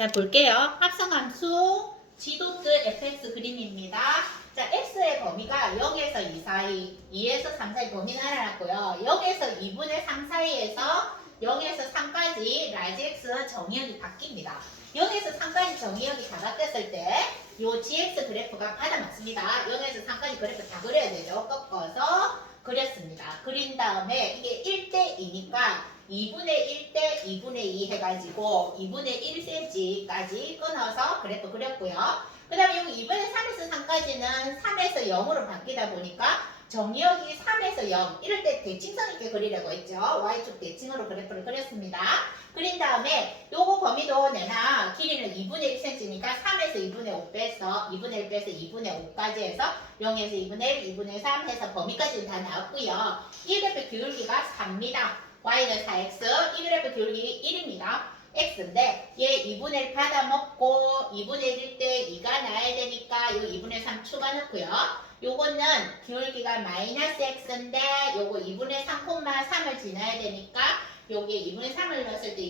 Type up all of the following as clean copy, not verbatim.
자, 볼게요. 합성함수 지도뜰 fx 그림입니다. 자, x의 범위가 0에서 2 사이, 2에서 3 사이 범위는 알아놨고요. 0에서 2분의 3 사이에서 0에서 3까지 라지 x 정의역이 바뀝니다. 0에서 3까지 정의역이 다 바뀌었을 때 요 gx 그래프가 받아 맞습니다. 0에서 3까지 그래프 다 그려야 되죠. 꺾어서 그렸습니다. 그린 다음에 이게 1대2니까 2분의 1대 2분의 2 해가지고 2분의 1cm까지 끊어서 그래프 그렸고요. 그 다음에 여기 2분의 3에서 3까지는 3에서 0으로 바뀌다 보니까 정의역이 3에서 0 이럴 때 대칭성 있게 그리려고 했죠. Y축 대칭으로 그래프를 그렸습니다. 그린 다음에 요거 범위도 내나 길이는 2분의 1cm니까 3에서 2분의 5 빼서 2분의 1 빼서 2분의 5까지 해서 0에서 2분의 1, 2분의 3 해서 범위까지는 다 나왔고요. 이 그래프 기울기가 4입니다. y는 4x, 이 그래프 기울기 1입니다. x인데 얘 2분의 1 받아먹고 2분의 1일 때 2가 나야 되니까 요 2분의 3 추가 넣고요. 요거는 기울기가 마이너스 x인데 요거 2분의 3,3을 지나야 되니까 여기에 2분의 3을 넣었을 때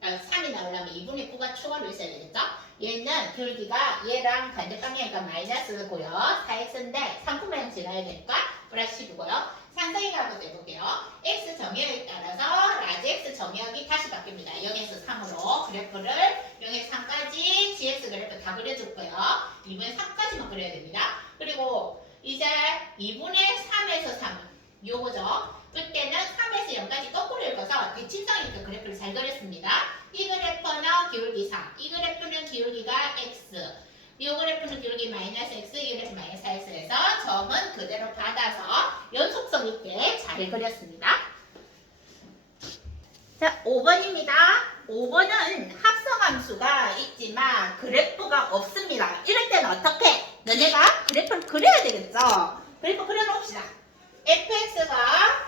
3이 나오려면 2분의 9가 추가로 있어야 되겠죠? 얘는 기울기가 얘랑 반대 방향이니까 마이너스고요. 4x인데 3,0 지나야 되니까 플러스 10이고요. 상승이라고 해볼게요. x 정의역에 따라서 라지 x 정의역이 다시 바뀝니다. 0에서 3으로 그래프를 0에서 3까지 gx 그래프 다 그려줬고요. 2분의 3까지만 그려야 됩니다. 그리고 이제 2분의 3에서 3 요거죠. 그때는 3에서 0까지 거꾸로 읽어서 대칭성 있게 그래프를 잘 그렸습니다. 이 그래프는 기울기 4, 이 그래프는 기울기가 x, 이 그래프는 기울기 마이너스 x, 이 그래프 마이너스 4x에서 점은 그대로 받아서 연속성 있게 잘 그렸습니다. 자, 5번입니다. 5번은 합성함수가 있지만 그래프가 없습니다. 이럴 때는 어떻게? 너네가 그래프를 그려야 되겠죠? 그래프 그려놓읍시다. fx가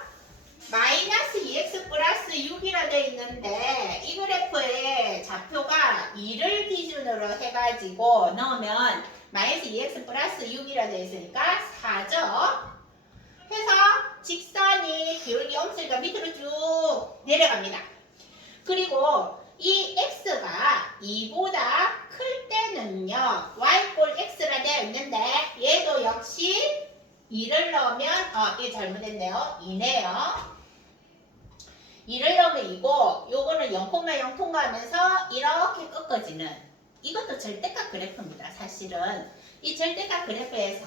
마이너스 2x 플러스 6이라 되어 있는데 이 그래프의 좌표가 2를 기준으로 해가지고 넣으면 마이너스 2x 플러스 6이라 되어 있으니까 4죠. 해서 직선이 기울기 없으니까 밑으로 쭉 내려갑니다. 그리고 이 x가 2보다 클 때는요 y x라 되어 있는데 얘도 역시 2를 넣으면 이게 잘못했네요. 2네요. 2를 넣으면 2고 요거는 0,0 통과하면서 이렇게 꺾어지는 이것도 절대값 그래프입니다. 사실은 이 절대값 그래프에서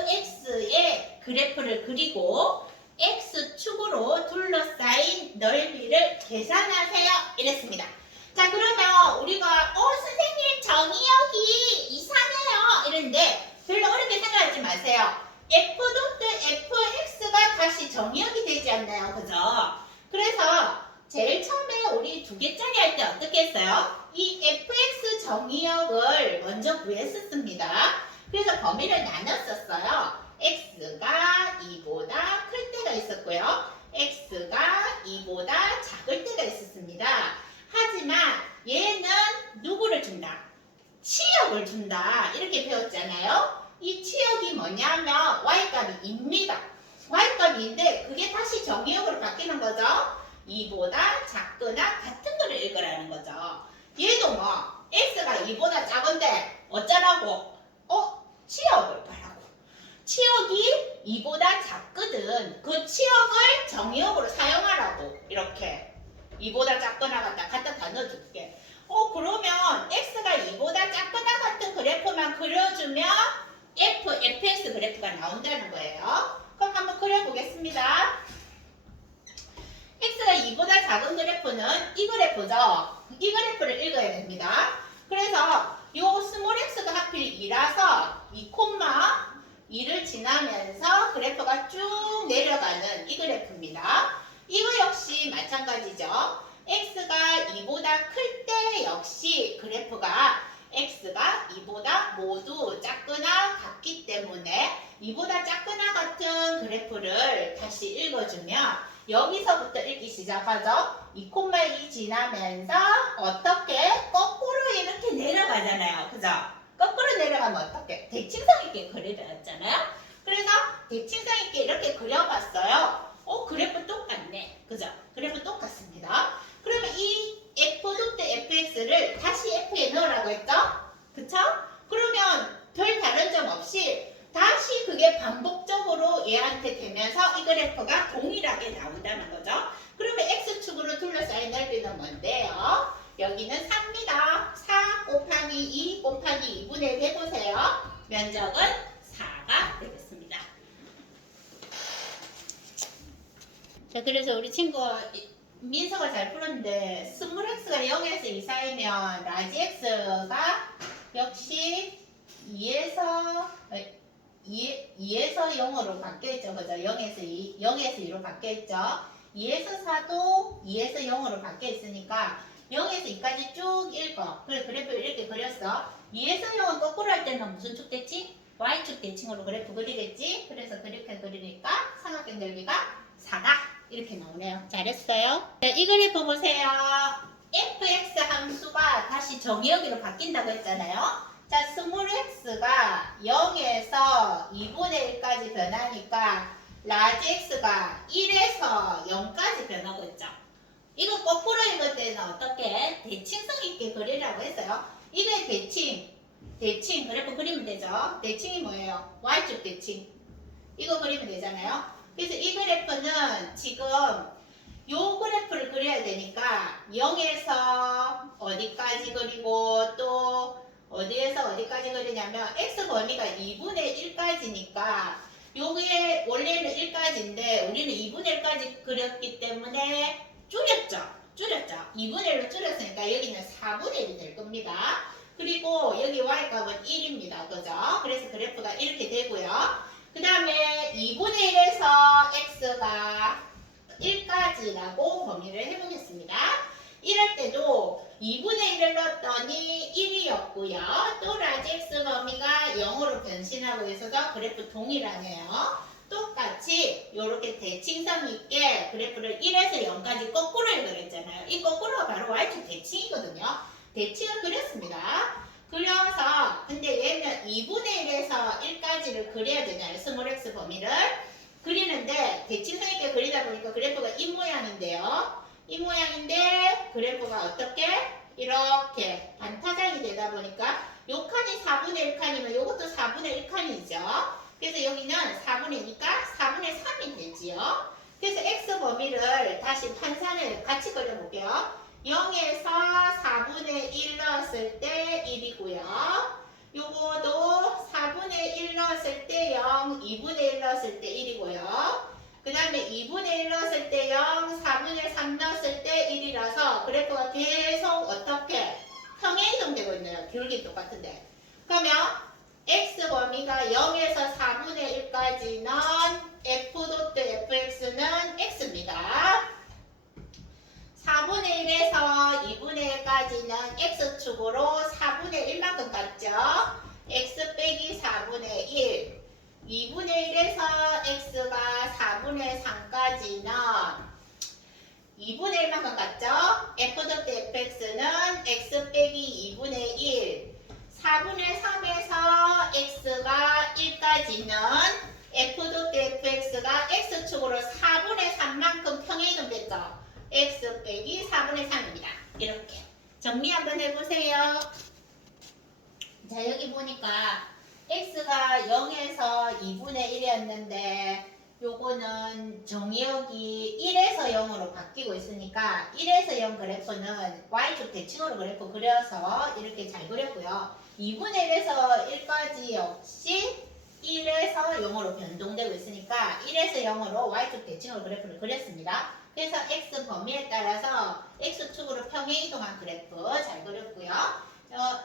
fx의 그래프를 그리고 x축으로 둘러싸인 넓이를 계산하세요. 이랬습니다. 자, 그러면 우리가 선생님 정의역이 이상해요 이랬는데 별로 어렵게 생각하지 마세요. fx가 다시 정의역이 되지 않나요? 그죠? 그래서 제일 처음에 우리 2개짜리 할 때 어떻게 했어요? 이 fx 정의역을 먼저 구했었습니다. 그래서 범위를 나눴었어요. x가 2보다 클 때가 있었고요. x가 2보다 작을 때가 있었습니다. 하지만 얘는 누구를 준다? 치역을 준다. 이렇게 배웠잖아요. 이 치역이 뭐냐면 y값이 2입니다. y값인데 그게 다시 정의역으로 바뀌는 거죠. 2보다 작거나 같은 거를 읽으라는 거죠. 얘도 뭐 x가 2보다 작은데 어쩌라고? 치역을 봐라고. 치역이 2보다 작거든. 그 치역을 정의역으로 사용하라고. 이렇게 2보다 작거나 같다. 갖다 다 넣어줄게. 그러면 x가 2보다 작거나 같은 그래프만 그려주면 fx 그래프가 나온다는 거예요. 그럼 한번 그려보겠습니다. x가 2보다 작은 그래프는 이 그래프죠. 이 그래프를 읽어야 됩니다. 그래서 요 스몰 x가 하필 2라서 2,2를 지나면서 그래프가 쭉 내려가는 이 그래프입니다. 이거 역시 마찬가지죠. x가 2보다 클 때 역시 그래프가 x가 2보다 모두 작거나 같기 때문에 2보다 작거나 같은 그래프를 다시 읽어주면 여기서부터 읽기 시작하죠. 2,2 지나면서 어떻게 거꾸로 이렇게 내려가잖아요. 그죠? 거꾸로 내려가면 어떻게? 대칭성 있게 그려졌잖아요. 그래서 대칭성 있게 이렇게 그려봤어요. 그래프 똑같네. 그죠? 그래프 똑같습니다. 그쵸? 그러면 별 다른 점 없이 다시 그게 반복적으로 얘한테 되면서 이 그래프가 동일하게 나온다는 거죠. 그러면 x축으로 둘러싸인 넓이는 뭔데요? 여기는 4입니다. 4 곱하기 2 곱하기 2분의 1 해보세요. 면적은 4가 되겠습니다. 자, 그래서 우리 친구 민서가 잘 풀었는데 스몰 x가 0에서 2 사이면 라지 x가 역시 2에서 0으로 바뀌었죠. 그죠? 0에서 2로 바뀌었죠. 2에서 4도 2에서 0으로 바뀌었으니까 0에서 2까지 쭉 읽어. 그래, 그래프 이렇게 그렸어. 2에서 0은 거꾸로 할 때는 무슨 축 대칭? Y축 대칭으로 그래프 그리겠지? 그래서 그렇게 그리니까 삼각형 넓이가 4다. 이렇게 나오네요. 잘했어요. 자, 이 그래프 보세요. fx 함수가 다시 정의역으로 바뀐다고 했잖아요. 자, 스몰 x가 0에서 2분의 1까지 변하니까 라지 x가 1에서 0까지 변하고 있죠. 이거 거꾸로 읽을 때는 어떻게? 대칭성 있게 그리라고 했어요. 이게 대칭 그래프 그리면 되죠. 대칭이 뭐예요? Y축 대칭. 이거 그리면 되잖아요. 그래서 이 그래프는 지금 요 그래프를 그려야 되니까 0에서 어디까지 그리고 또 어디에서 어디까지 그리냐면 x 범위가 2분의 1까지니까 요게 원래는 1까지인데 우리는 2분의 1까지 그렸기 때문에 줄였죠. 2분의 1로 줄였으니까 여기는 4분의 1이 될 겁니다. 그리고 여기 y값은 1입니다. 그죠? 그래서 그래프가 이렇게 되고요. 그 다음에 2분의 1에서 x가 1까지라고 범위를 해보겠습니다. 이럴 때도 2분의 1을 넣었더니 1이었고요. 또 라지 x 범위가 0으로 변신하고 있어서 그래프 동일하네요. 똑같이 이렇게 대칭성 있게 그래프를 1에서 0까지 거꾸로 읽으랬잖아요. 이 거꾸로가 바로 y축 대칭이거든요. 대칭을 그렸습니다. 그려서 근데 얘는 2분의 1에서 1까지를 그려야 되잖아요. 스몰 x 범위를 그리는데 대칭성 있게 그리다 보니까 그래프가 이 모양인데요. 이 모양인데 그래프가 어떻게? 이렇게 반타작이 되다 보니까 요 칸이 4분의 1칸이면 요것도 4분의 1칸이죠. 그래서 여기는 4분의 2니까 4분의 3이 되지요. 그래서 x 범위를 다시 판산을 같이 그려볼게요. 0에서 4분의 1 넣었을 때 1이고요. 요거도 4분의 1 넣었을 때 0, 2분의 1 넣었을 때 1이고요. 그 다음에 2분의 1 넣었을 때 0, 4분의 3 넣었을 때 1이라서 그래프가 계속 어떻게 평행이동되고 있네요. 기울기 똑같은데. 그러면 x 범위가 0에서 4분의 1까지는 f.fx는 x입니다. 4분의 1에서 2분의 1까지는 x축으로 4분의 1만큼 갔죠. x 빼기 4분의 1. 2분의 1에서 x가 4분의 3까지는 2분의 1만큼 갔죠. f.fx는 x 빼기 2분의 1. 4분의 3에서 x가 1까지는 f.fx가 x축으로 4분의 3만큼 평행이동됐죠. x 빼기 4분의 3입니다. 이렇게 정리 한번 해보세요. 자, 여기 보니까 x가 0에서 2분의 1이었는데 요거는 정의역이 1에서 0으로 바뀌고 있으니까 1에서 0 그래프는 y축 대칭으로 그래프 그려서 이렇게 잘 그렸고요. 2분의 1에서 1까지 역시 1에서 0으로 변동되고 있으니까 1에서 0으로 y축 대칭으로 그래프를 그렸습니다. 그래서 x 범위에 따라서 x축으로 평행이동한 그래프 잘 그렸고요.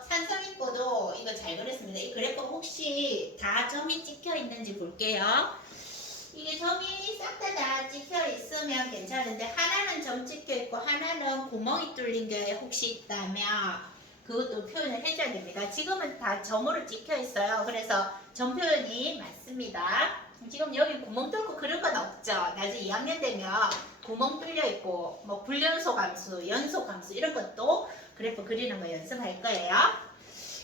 산성인코도 이거 잘 그렸습니다. 이 그래프 혹시 다 점이 찍혀 있는지 볼게요. 이게 점이 싹 다 찍혀 있으면 괜찮은데 하나는 점 찍혀 있고 하나는 구멍이 뚫린 게 혹시 있다면 그것도 표현을 해줘야 됩니다. 지금은 다 점으로 찍혀 있어요. 그래서 점 표현이 맞습니다. 지금 여기 구멍 뚫고 그런 건 없죠. 나중에 2학년 되면 구멍 뚫려 있고 뭐 불연속 함수, 연속 함수 이런 것도 그래프 그리는 거 연습할 거예요.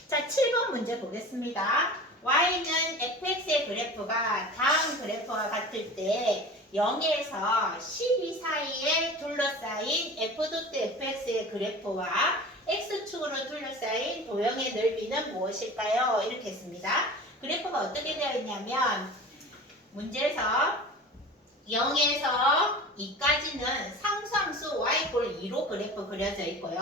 자, 7번 문제 보겠습니다. y는 fx의 그래프가 다음 그래프와 같을 때 0에서 12 사이에 둘러싸인 f.fx의 그래프와 x축으로 F로 둘러싸인 도형의 넓이는 무엇일까요? 이렇게 했습니다. 그래프가 어떻게 되어 있냐면 문제에서 0에서 2까지는 상수함수 y = 2로 그래프 그려져 있고요.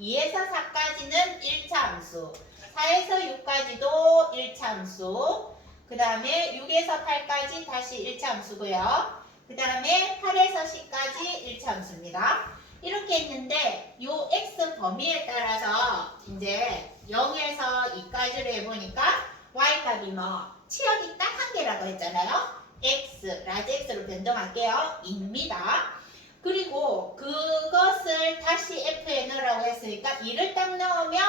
2에서 4까지는 1차 함수, 4에서 6까지도 1차 함수, 그 다음에 6에서 8까지 다시 1차 함수고요. 그 다음에 8에서 10까지 1차 함수입니다. 이렇게 했는데 요 x 범위에 따라서 이제 0에서 2까지로 해보니까 y 값이 뭐 치역이 딱 한 개라고 했잖아요. x, 라지 x로 변동할게요. 2입니다. 그리고 그것을 다시 f에 넣으라고 했으니까 2를 딱 넣으면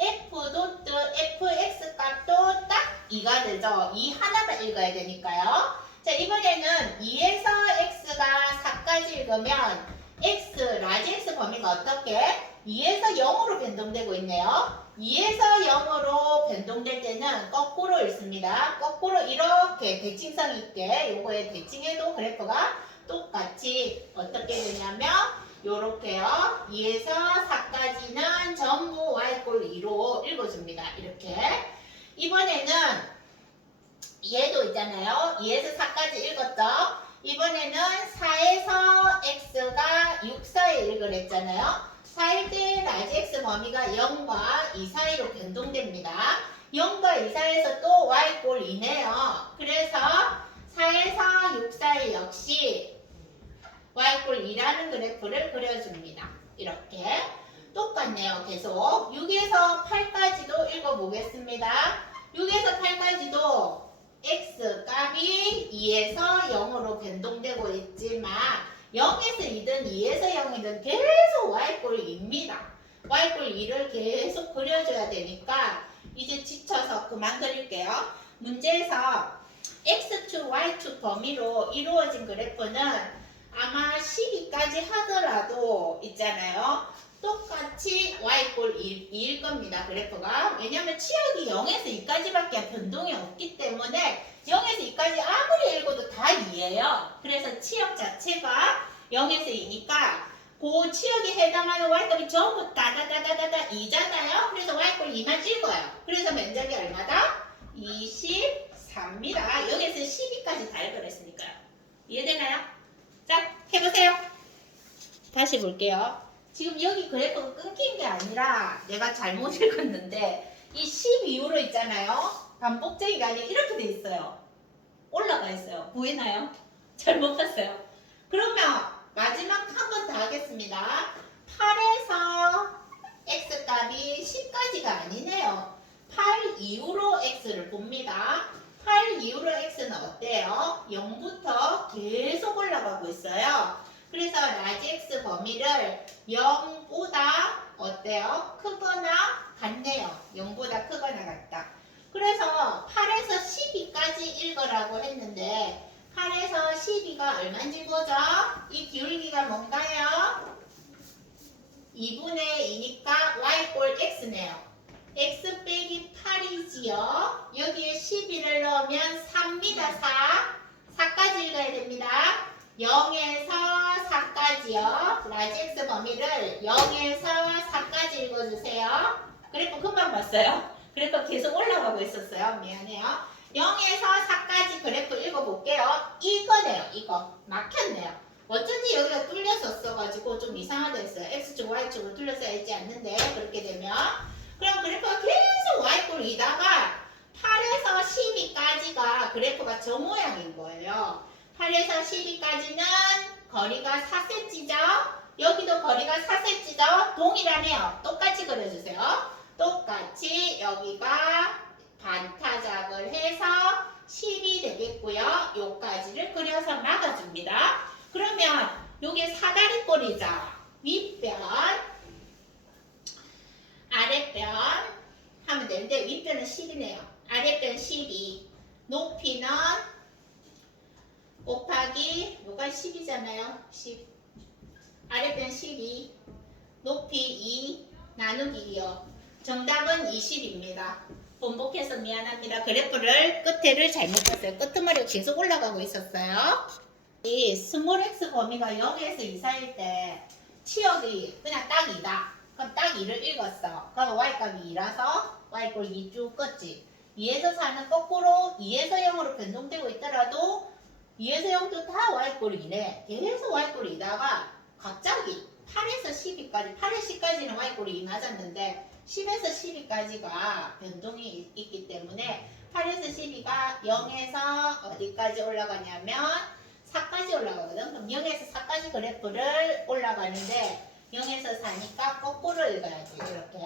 f 도트 fx 값도 딱 2가 되죠. 2 하나만 읽어야 되니까요. 자, 이번에는 2에서 x가 4까지 읽으면 x, 라지 x 범위가 어떻게? 2에서 0으로 변동되고 있네요. 2에서 0으로 변동될 때는 거꾸로 읽습니다. 거꾸로 이렇게 대칭성 있게 요거에 대칭해도 그래프가 똑같이 어떻게 되냐면 요렇게요. 2에서 4까지는 전부 y = 2로 읽어줍니다. 이렇게. 이번에는 얘도 있잖아요. 2에서 4까지 읽었죠. 이번에는 4에서 x가 6 사이 읽으랬잖아요. 4일 때 라지 x 범위가 0과 2 사이로 변동됩니다. 0과 2 사이에서 또 y = 2네요. 그래서 4에서 6 사이 역시 y = 2라는 그래프를 그려줍니다. 이렇게 똑같네요. 계속 6에서 8까지도 읽어보겠습니다. 6에서 8까지도 x 값이 2에서 0으로 변동되고 있지만 0에서 2든 2에서 0이든 계속 y = 2입니다. y = 2를 계속 그려줘야 되니까 이제 지쳐서 그만 그릴게요. 문제에서 x축, y축 범위로 이루어진 그래프는 아마 12까지 하더라도 있잖아요. 똑같이 y = 2일 겁니다. 그래프가. 왜냐면 치역이 0에서 2까지밖에 변동이 없기 때문에 0에서 2까지 아무리 읽어도 다 2예요. 그래서 치역 자체가 0에서 2니까 그 치역에 해당하는 y값이 전부 다다다다다다 2잖아요. 그래서 y = 2만 읽어요. 그래서 면적이 얼마다? 24입니다. 여기에서 12까지 다 읽어냈으니까요. 이해되나요? 자, 해보세요. 다시 볼게요. 지금 여기 그래프가 끊긴 게 아니라 내가 잘못 읽었는데 이 10 이후로 있잖아요. 반복적인 게 아니라 이렇게 돼 있어요. 올라가 있어요. 보이나요? 잘못 봤어요. 그러면 마지막 한 번 더 하겠습니다. 8에서 x 값이 10까지가 아니네요. 8 이후로 x를 봅니다. 8 이후로 x는 어때요? 0부터 계속 올라가고 있어요. 그래서 라지 x 범위를 0보다 어때요? 크거나 같네요. 0보다 크거나 같다. 그래서 8에서 12까지 읽으라고 했는데 8에서 12가 얼마인지 보죠? 이 기울기가 뭔가요? 2분의 2니까 y = x네요. x 빼기 8이지요. 여기에 12를 넣으면 4입니다. 4. 4까지 읽어야 됩니다. 0에서 4까지요. 라지 x 범위를 0에서 4까지 읽어주세요. 그래프 금방 봤어요. 그래프 계속 올라가고 있었어요. 미안해요. 0에서 4까지 그래프 읽어볼게요. 이거네요. 이거. 막혔네요. 어쩐지 여기가 뚫렸었어가지고 좀 이상하다 했어요. x축, y축을 뚫렸어야 있지 않는데 그렇게 되면 그럼 그래프가 계속 y = 2다가 8에서 12까지가 그래프가 저 모양인 거예요. 8에서 12까지는 거리가 4cm죠. 여기도 거리가 4cm죠. 동일하네요. 똑같이 그려주세요. 똑같이 여기가 반타작을 해서 10이 되겠고요. 요까지를 그려서 막아줍니다. 그러면 요게 사다리꼴이죠. 윗변, 아랫변 하면 되는데 윗변은 10이네요. 아랫변 12, 높이는 곱하기 요가 10이잖아요. 10. 아랫변 12, 높이 2, 나누기 2요. 정답은 20입니다. 번복해서 미안합니다. 그래프를 끝에를 잘못 봤어요. 끄트머리가 계속 올라가고 있었어요. 이 스몰 x 범위가 0에서 2 사이일 때 치역이 그냥 딱 2다. 그럼 딱 2를 읽었어. 그럼 y값이 2라서 y 꼴 2 쭉 껐지. 2에서 4는 거꾸로 2에서 0으로 변동되고 있더라도 2에서 0도 다 y 꼴 2네. 계속 y 꼴 2다가 갑자기 8에서 12까지, 8에서 10까지는 y 꼴 2 맞았는데 10에서 12까지가 변동이 있기 때문에 8에서 12가 0에서 어디까지 올라가냐면 4까지 올라가거든. 그럼 0에서 4까지 그래프를 올라가는데 0에서 4니까 거꾸로 읽어야지. 이렇게.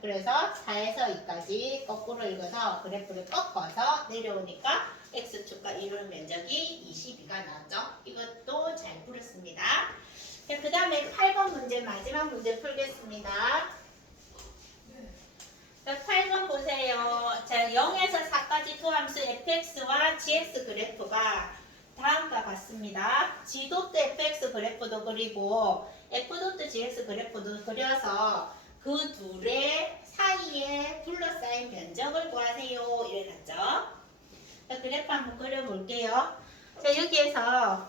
그래서 4에서 2까지 거꾸로 읽어서 그래프를 꺾어서 내려오니까 x축과 이루는 면적이 22가 나왔죠. 이것도 잘 풀었습니다. 그 다음에 8번 문제, 마지막 문제 풀겠습니다. 자, 8번 보세요. 자, 0에서 4까지 두 함수 fx와 gx 그래프가 다음과 같습니다. g도 fx 그래프도 그리고 f.gx 그래프도 그려서 그 둘의 사이에 둘러싸인 면적을 구하세요. 이래놨죠. 자, 그래프 한번 그려볼게요. 자, 여기에서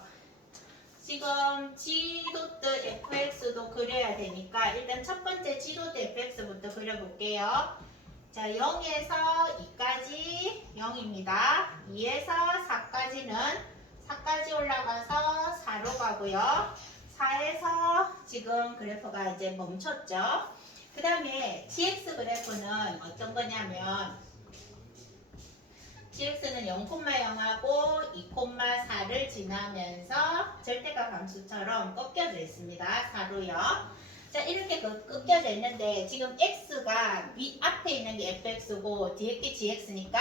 지금 g.fx도 그려야 되니까 일단 첫 번째 g.fx부터 그려볼게요. 자, 0에서 2까지 0입니다. 2에서 4까지는 4까지 올라가서 4로 가고요. 4에서 지금 그래프가 이제 멈췄죠. 그 다음에 gx 그래프는 어떤 거냐면 gx는 0,0하고 2,4를 지나면서 절대값 함수처럼 꺾여져 있습니다. 4로요. 자, 이렇게 꺾여져 있는데 지금 x가 앞에 있는 게 fx고 뒤에 게 gx니까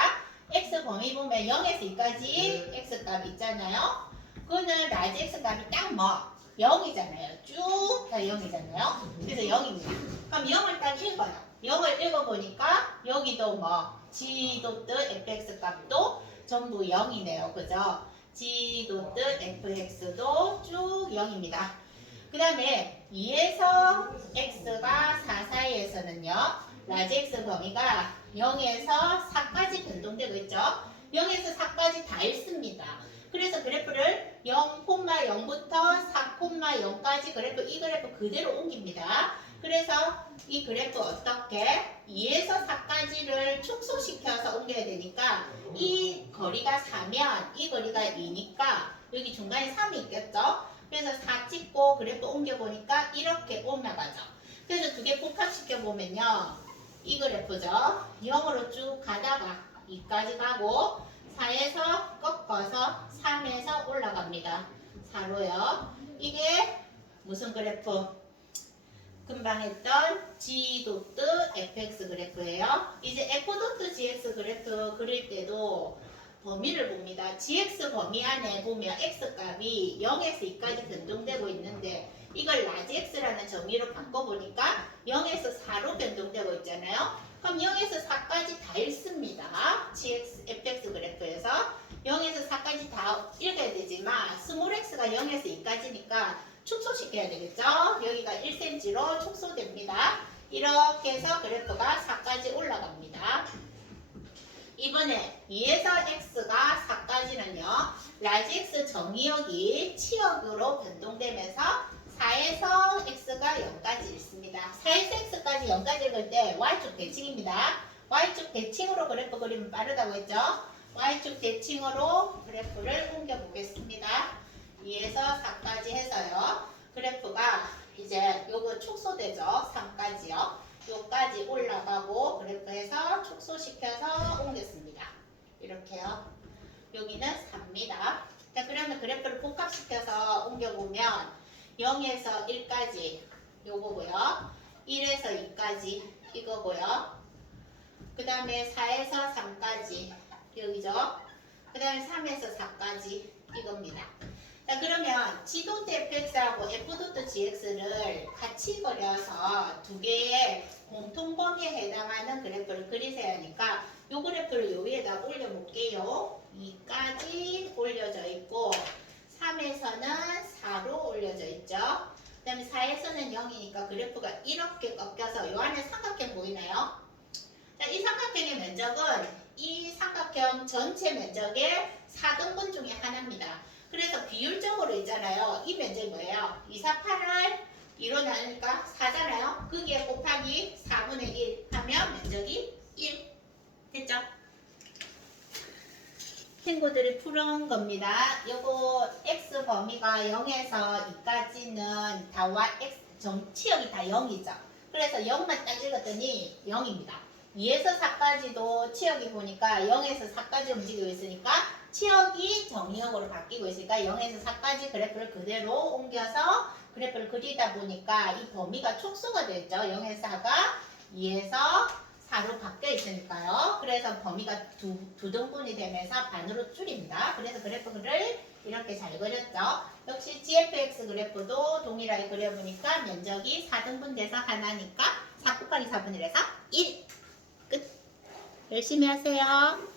x 범위 보면 0에서 2까지 x값 있잖아요. 그거는 라지 x값이 딱 뭐? 0이잖아요. 쭉 다 0이잖아요. 그래서 0입니다. 그럼 0을 딱 읽어요. 0을 읽어보니까 여기도 뭐 g.fx 값도 전부 0이네요. 그죠? g.fx도 쭉 0입니다. 그 다음에 2에서 x가 4 사이에서는요. 라지 x 범위가 0에서 4까지 변동되고 있죠. 0에서 4까지 다 읽습니다. 그래서 그래프를 0,0부터 4,0까지 이 그래프 그대로 옮깁니다. 그래서 이 그래프 어떻게 2에서 4까지를 축소시켜서 옮겨야 되니까 이 거리가 4면 이 거리가 2니까 여기 중간에 3이 있겠죠. 그래서 4 찍고 그래프 옮겨보니까 이렇게 올라가죠. 그래서 두 개 복합시켜보면요. 이 그래프죠. 0으로 쭉 가다가 2까지 가고 4에서 꺾어서 3에서 올라갑니다. 4로요. 이게 무슨 그래프? 금방 했던 g.fx 그래프예요. 이제 f.gx 그래프 그릴 때도 범위를 봅니다. gx 범위 안에 보면 x값이 0에서 2까지 변동되고 있는데 이걸 라지 x라는 정의로 바꿔보니까 0에서 4로 변동되고 있잖아요. 그럼 0에서 4까지 다 읽습니다. fx 그래프에서 0에서 4까지 다 읽어야 되지만 스몰 x가 0에서 2까지니까 축소시켜야 되겠죠? 여기가 1cm로 축소됩니다. 이렇게 해서 그래프가 4까지 올라갑니다. 이번에 2에서 x가 4까지는요. 라지 x 정의역이 치역으로 변동되면서 4에서 x가 0까지 읽습니다. 4에서 x까지 0까지 읽을 때 y축 대칭입니다. y축 대칭으로 그래프 그리면 빠르다고 했죠? y축 대칭으로 그래프를 옮겨 보겠습니다. 2에서 4까지 해서요. 그래프가 이제 요거 축소되죠. 3까지요. 요까지 올라가고 그래프에서 축소시켜서 옮겼습니다. 이렇게요. 여기는 4입니다. 자, 그러면 그래프를 복합시켜서 옮겨보면 0에서 1까지 요거고요. 1에서 2까지 이거고요. 그 다음에 4에서 3까지 여기죠. 그 다음에 3에서 4까지 이겁니다. 자, 그러면 g.fx하고 f.gx를 같이 그려서 두 개의 공통 범위에 해당하는 그래프를 그리셔야 하니까 이 그래프를 요 위에다 올려볼게요. 2까지 올려져 있고 3에서는 4로 올려져 있죠. 그 다음에 4에서는 0이니까 그래프가 이렇게 꺾여서 요 안에 삼각형 보이나요? 자, 이 삼각형의 면적은 이 삼각형 전체 면적의 4등분 중에 하나입니다. 그래서 비율적으로 있잖아요. 이 면적이 뭐예요? 2, 4, 8을 2로 나누니까 4잖아요. 거기에 곱하기 4분의 1 하면 면적이 1 됐죠? 친구들이 푸른 겁니다. 요거 x 범위가 0에서 2까지는 다와 x 치역이 다 0이죠. 그래서 0만 딱 읽었더니 0입니다. 2에서 4까지도 치역이 보니까 0에서 4까지 움직이고 있으니까 치역이 정의역으로 바뀌고 있으니까 0에서 4까지 그래프를 그대로 옮겨서 그래프를 그리다 보니까 이 범위가 촉수가 되죠. 0에서 4가 2에서 4로 바뀌어 있으니까요. 그래서 범위가 두 등분이 되면서 반으로 줄입니다. 그래서 그래프를 이렇게 잘 그렸죠. 역시 GFX 그래프도 동일하게 그려보니까 면적이 4등분 돼서 하나니까 4 곱하기 4분의 1에서 1. 끝. 열심히 하세요.